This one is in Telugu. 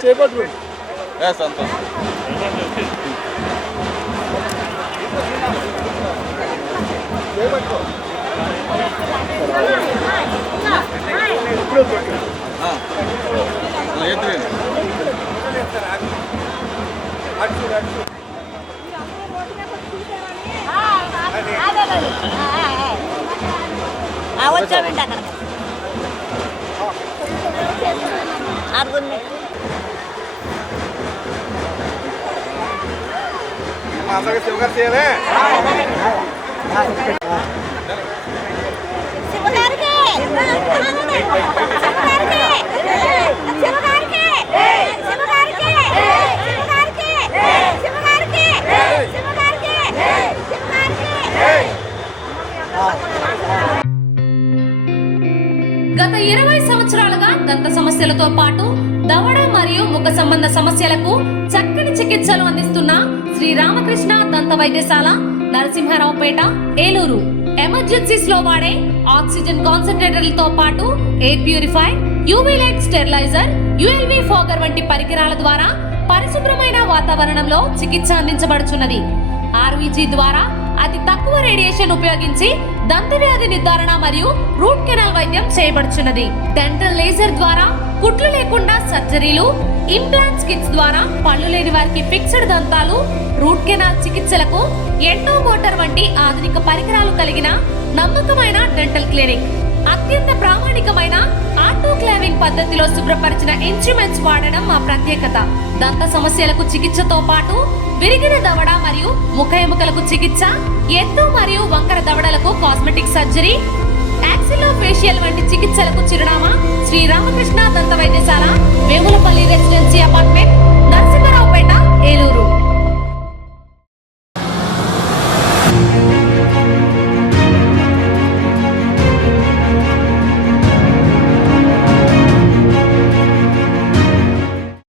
చేపట్టు సంతోషం. వచ్చామండి అక్కడ అందరికి శివగారు చేయాలి. గత 20 సంవత్సరాలుగా దంత సమస్యలతో పాటు దవడ మరియు ముఖ సంబంధ సమస్యలకు చక్కని చికిత్సలు అందిస్తున్న శ్రీ రామకృష్ణ దంత వైద్యశాల, నరసింహారావుపేట, ఏలూరు. ఎమర్జెన్సీస్ లో వాడే ఆక్సిజన్ కాన్సంట్రేటర్లతో పాటు air purify, UV light steriliser, ULV fogger వంటి పరికరాల ద్వారా పరిశుభ్రమైన వాతావరణంలో చికిత్స అందించబడుచున్నది. ఆర్వీజీ ద్వారా అతి తక్కువ రేడియేషన్ ఉపయోగించి దంత వ్యాధి నిర్ధారణ మరియు రూట్ కెనాల్ వైద్యం చేయబడుచున్నది. డెంటల్ లేజర్ ద్వారా కుట్లు లేకుండా సర్జరీలు, ఇంప్లాంట్స్ కిట్స్ ద్వారా పళ్ళు లేని వారికి ఫిక్స్డ్ దంతాలు, రూట్ కెనాల్ చికిత్సలకు ఎండో మోటార్ వంటి ఆధునిక పరికరాలు కలిగిన నమ్మకమైన డెంటల్ క్లినిక్. అత్యంత ప్రామాణికమైన ఆటోక్లావింగ్ పద్ధతిలో శుభ్రపరిచిన ఇన్స్ట్రుమెంట్స్ వాడడం మా ప్రత్యేకత. దంత సమస్యలకు చికిత్సతో పాటు విరిగిన దవడ మరియు ముఖ ఎముకలకు చికిత్స, ఎత్తు మరియు వంకర దవడలకు కాస్మెటిక్ సర్జరీ, యాక్సిలోఫేషియల్ వంటి చికిత్సలకు చిరునామా శ్రీ రామకృష్ణ దంత వైద్యశాల, వేములపల్లి రెసిడెన్సీ అపార్ట్మెంట్, నరసింహారావుపేట, ఏలూరు.